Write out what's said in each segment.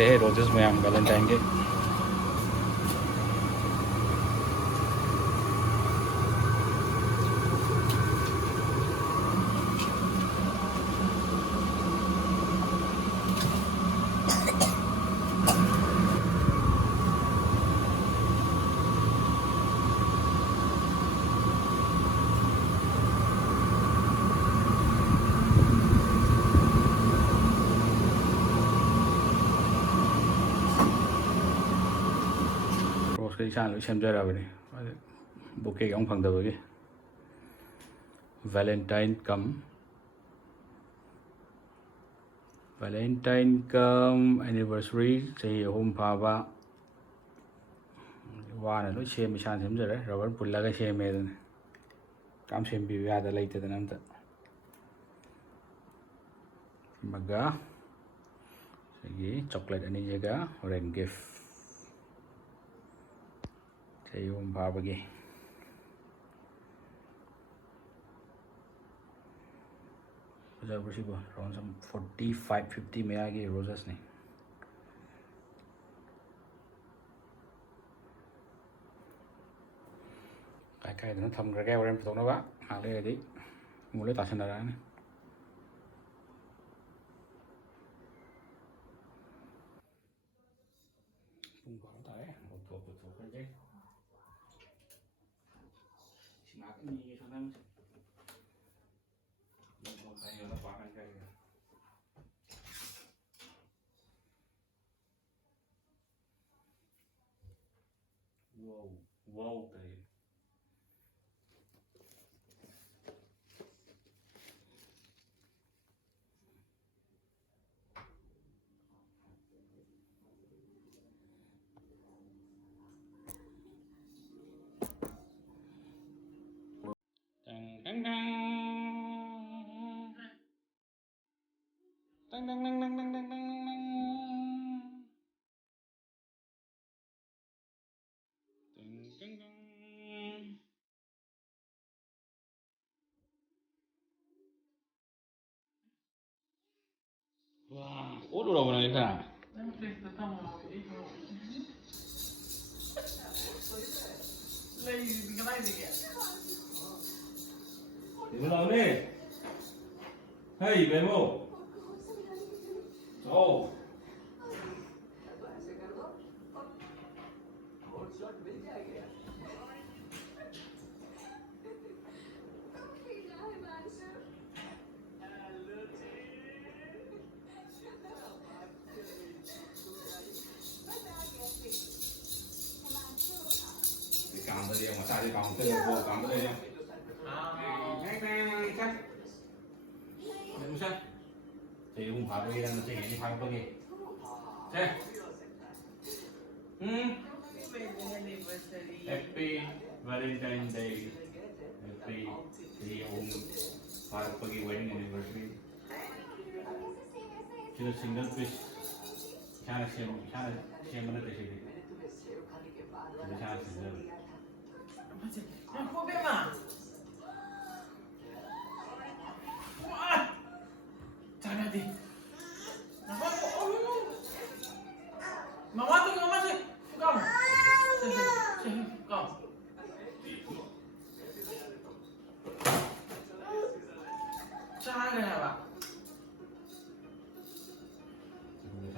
रहे roses ma'am Valentine के ꯏꯁꯥꯅ ꯂꯣꯏ ꯁꯦꯝꯖꯔꯕꯅꯤ ꯕꯨꯀꯦꯒ ꯑꯃꯨꯛ ꯐꯪꯗꯕꯒꯤ ꯚꯦꯂꯦꯟꯇꯥꯏꯟ ꯀꯝ ꯑꯦꯅꯤꯚꯔꯁꯔꯤ ꯆꯍꯤ 3 ꯐꯥꯕ ꯋꯥꯅ ꯂꯣꯏ ꯁꯦꯝ ꯏꯁꯥꯅ ꯁꯦꯝꯖꯔꯦ ꯔꯕꯔ ꯄꯨꯜꯂꯒ ꯁꯦꯝꯃꯦ ꯑꯗꯨꯅꯤ ꯀꯝ ꯁꯦꯝꯕꯤꯌꯨ ꯌꯥꯗ ꯂꯩꯇꯗꯅ ꯑꯝꯇ ꯑꯃꯒ ꯁꯤꯒꯤ ꯆꯣꯀ꯭ꯂꯦꯠ ꯑꯅꯤꯁꯤꯒ ꯍꯣꯔꯦꯟ ꯒꯤꯐ ꯆꯍꯤ 3 ꯐꯥꯕꯒꯤ ꯐꯖꯕ꯭ꯔ ꯁꯤꯕꯨ ꯑꯔꯥꯎꯟ ꯁꯝ 45-50 ꯃꯌꯥꯒꯤ ꯔꯣꯖꯦꯁꯅꯤ ꯀꯥꯏꯗꯅ ꯊꯝꯈ꯭ꯔꯒꯦ ꯍꯣꯔꯦꯟ ꯄꯨꯊꯣꯛꯅꯕ ꯉꯥꯏꯍꯥꯛ ꯂꯩꯔꯗꯤ ꯑꯃꯨꯛ ꯂꯣꯏ ꯇꯥꯁꯟꯅꯔꯛꯑꯅꯤ ꯄꯨꯡ ꯕꯥꯔꯣ ꯇꯥꯔꯦ ꯄꯨꯊꯣꯛꯈ꯭ꯔꯒꯦ ꯉꯥꯏꯍꯥꯛꯇꯪ ꯌꯦꯡꯒꯦ ꯁꯣꯝꯗ wow kay dang dang dang dang dang dang dang dang dang dang dang dang wah udah mana kita Di mana ni? Hey, Bemo. Oh. Cầm tới đi, mà sao đi cầm tới vô cầm tới đi. Musa. Thì không phải bây giờ nó chỉ đi thằng tôi Thế. Happy Valentine's Day. Happy thì hôm phải pergi wedding anniversary. Kita single piece. Cara mana tu sih? Kita cara single. Yang kau bema? Jangan di. Nampak mama tu mama tu. Kau. Kau. Jangan apa?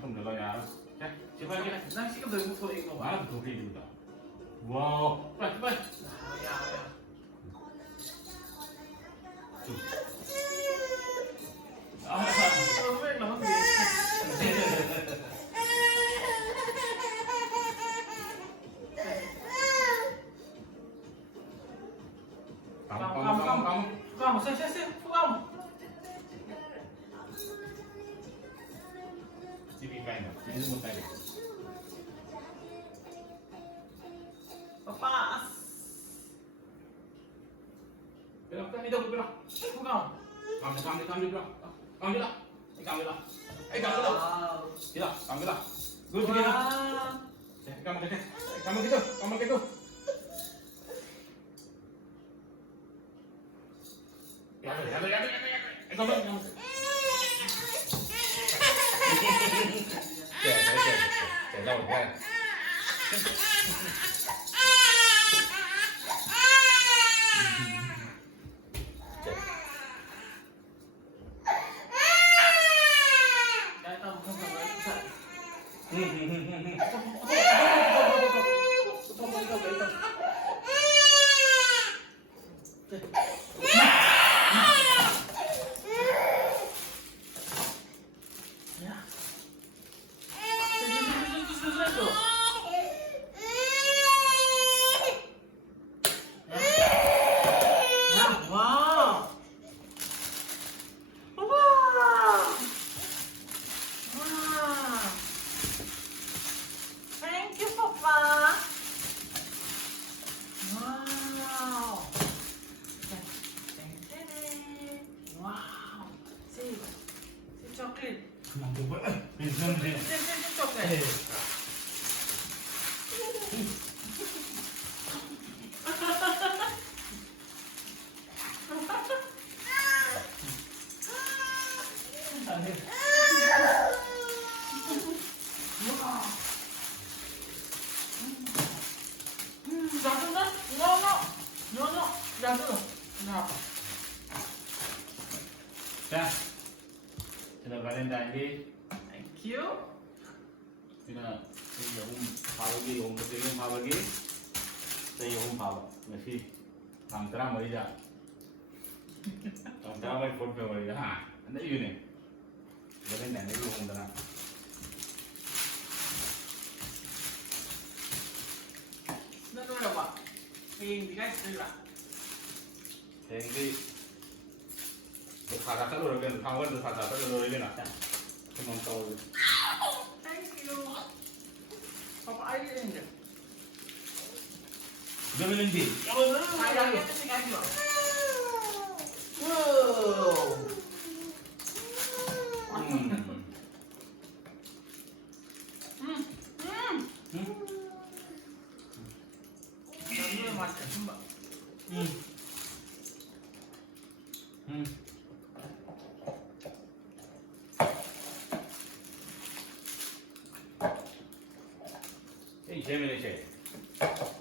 Không được lo nhà đâu. Chị phải cái này. Nãy chị có đợi một thôi không? Quá thuộc đi được. Wow. Vậy. Ya. Vamos, vamos. Chị bị vàng rồi, chị giữ một tay được. Papa. Belok, đi đâu belok? Không. Cầm đi belok. Cầm đi đâu? Cầm đi đâu? Đi đâu? Cầm đi đâu? Gue begini. Kamu gitu. Ya. Kamu. Ya, 잡아볼게. 야, 일단 무슨 상관이야? Thank you, Papa. Wow. Wow. See chocolate. 그만 좀 봐. 괜찮네. See chocolate. 놔둬. 놔. 자, 저는 발렌타인 Thank you. Thế là bây giờ hôm phá cái gì, hôm cái tiếng phá cái gì, đây hôm phá là khi làm cái mới ra, làm cái mới phun về mới ra, anh đấy gì này, giờ lên này cái hôm đó, Nó nói là what? Thì cái gì là? thế cái phá ra tất rồi cái phá vẫn phá ra tất rồi cái nào, cái món tàu, Thank you. Papa, ai đi lên được? giờ lên gì, Ai đang cái gì rồi? Wow. Nó 맛있어. cái gì này chị,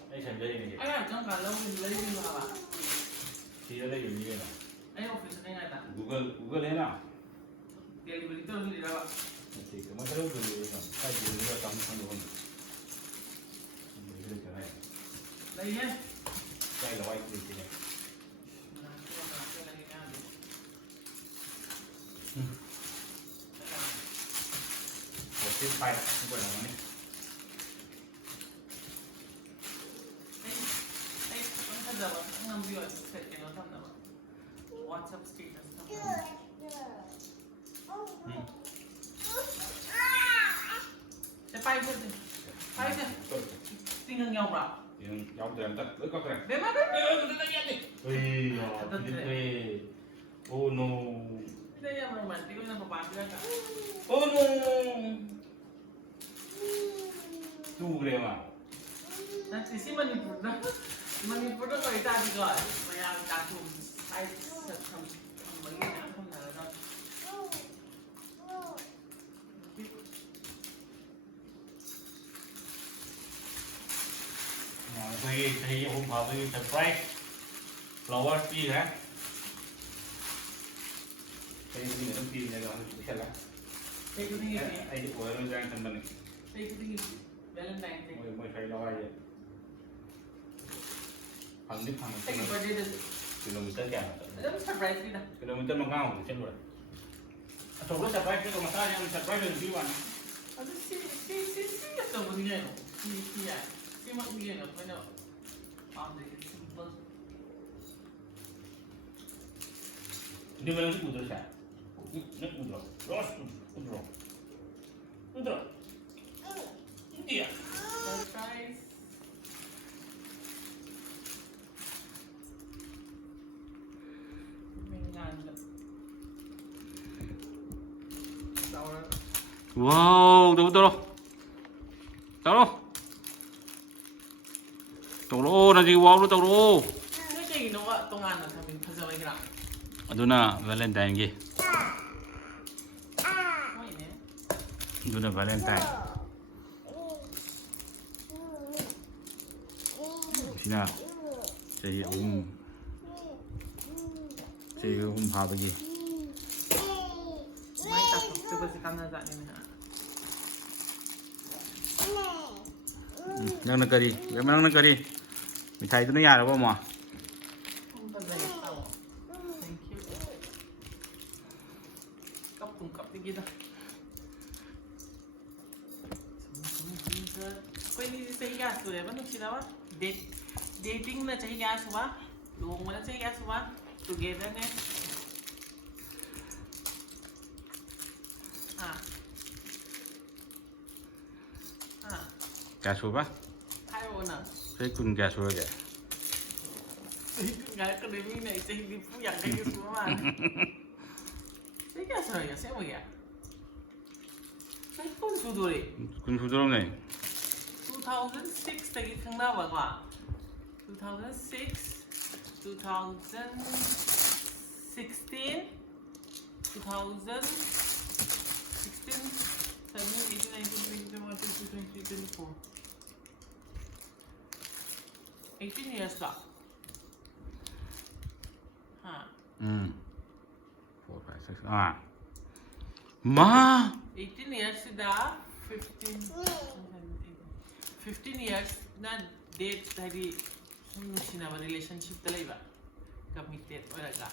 cái gì này chị, Ai 잠깐 lấy đi mà bà. thì ở đây dùng như thế nào, Ai office cái này là Google thế nào. delivery 떨어지리라 봐. Thì cái món đó thì cái gì nó trong trong luôn, cái này lấy nhé. cái là white gì này, một cái file không phải là nó này, WhatsApp status. Phải chứ. Phải chứ. Tingnan nhau bro. yung yung tiền tất cứ có cái này, Bema be. ui, cái oh no, Hindi yan romantic ko na papasok ka. oh no, tu k래 mà, Si Manipur na. Si Manipur na ko itadi ko. Kaya ang tatum ay sa magiging ako na lang. thì hôm họ đi surprise, flower gì hả? Đây là những thông tin này rồi, sẽ là Say ko tingin. ai đi qua rồi đang thầm mình, Say ko tingin. Valentine Day. mới mới thấy lo vậy, hàng nước hàng Say ko birthday din. kilometer kìa, Alam mo surprise kita. kilometer mà ngang thì chết rồi. Thôi nó surprise cái mà ta nhá, surprise được chứ bạn. Ano si ito mo niya no? Si yan. Si mo niya no? Ano? Simple. Đi vào nước udra sao? Nước udra, roast udra, udra, India. Surprise. Wow, tunggu tunggu, tunggu, tunggu, nanti wow lu tunggu. Kasi ginawa itong ano, sabi ng pasaway ka. Ado na Valentine gi. Okay na. Ado na Valentine. ꯁꯤꯅ ꯆꯍꯤ 3 ꯆꯍꯤ 3 ꯐꯥꯕꯒꯤ ꯃꯥꯏ ꯇꯥꯊꯣꯛꯆꯕꯁꯤ ꯀꯥꯟꯅꯖꯥꯠꯅꯤꯅ ꯅꯪꯅ ꯀꯔꯤ ꯅꯪꯅ ꯀꯔꯤ ꯃꯤꯊꯥꯏꯗꯨꯅ ꯌꯥꯔꯕꯣ ꯑꯃ ꯐꯖꯩ ꯇꯥꯃꯣ ꯊꯦꯡꯛ ꯌꯨ ꯀꯞꯇꯨꯝ ꯀꯞꯅꯤꯡꯒꯤꯗ ꯑꯩꯈꯣꯏꯅꯤꯗꯤ ꯆꯍꯤ ꯀꯌꯥ ꯁꯨꯔꯦꯕ ꯅꯨꯡꯁꯤꯅꯕ ꯗꯦꯇꯤꯡꯅ ꯆꯍꯤ ꯀꯌꯥ ꯁꯨꯕ ꯂꯨꯍꯣꯡꯕꯅ ꯆꯍꯤ ꯀꯌꯥ ꯁꯨꯕ ꯇꯨꯒꯦꯗꯔꯅꯦ kaya suba 하요 나 saya kun kaya suba kaya nggak kedemi nih cek di yang kayak gitu mah saya kira saya mau ya saya pun sudah kun sudah nih 2006 lagi kena apa 2006 2016 18 years lah. 4, 5, 6 Ma 18 years dah 15 years na date tadi sinaba relationship talaiba committed oraga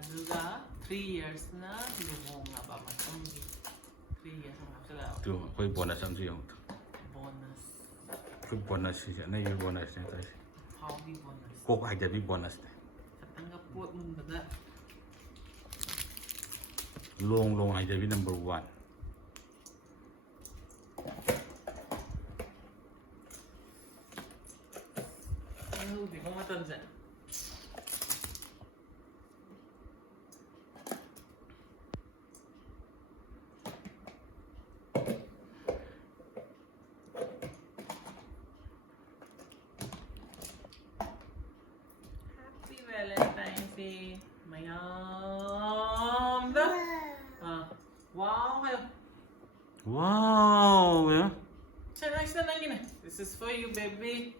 aduga 3 years na luhong na ba matang 3 years na sila tu koi bonus am siyo bonus tu bonus siya na yung bonus niya tayo how be bonus kok ay jabi bonus na tanggap po mong bada long ay jabi number 1 di ko matanza Happy Valentine's Day mayam dah wow kayo wow ya Next na lang this is for you baby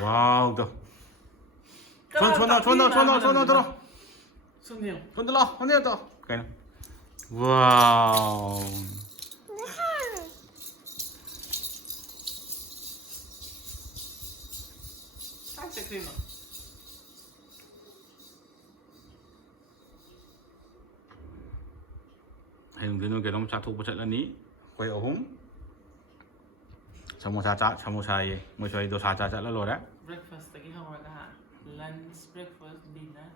wow dah 손 들어 손이요 손 들어 kaya wow 살짝 크리머 Hayong dino kaya naman satu pusat lah ni koi ohum samosa ye mo soy do sa la lo da breakfast lagi hamar ka lunch breakfast dinner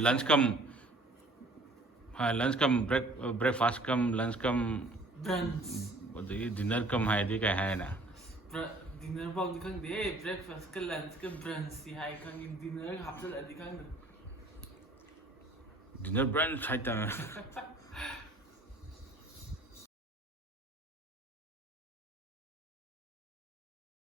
lunch kam breakfast kam lunch kam brunch dinner kam hai di kai hai na dinner bag di kang de breakfast ka lunch ka brunch di hai kang dinner hapsal adi kang dinner brunch hai ta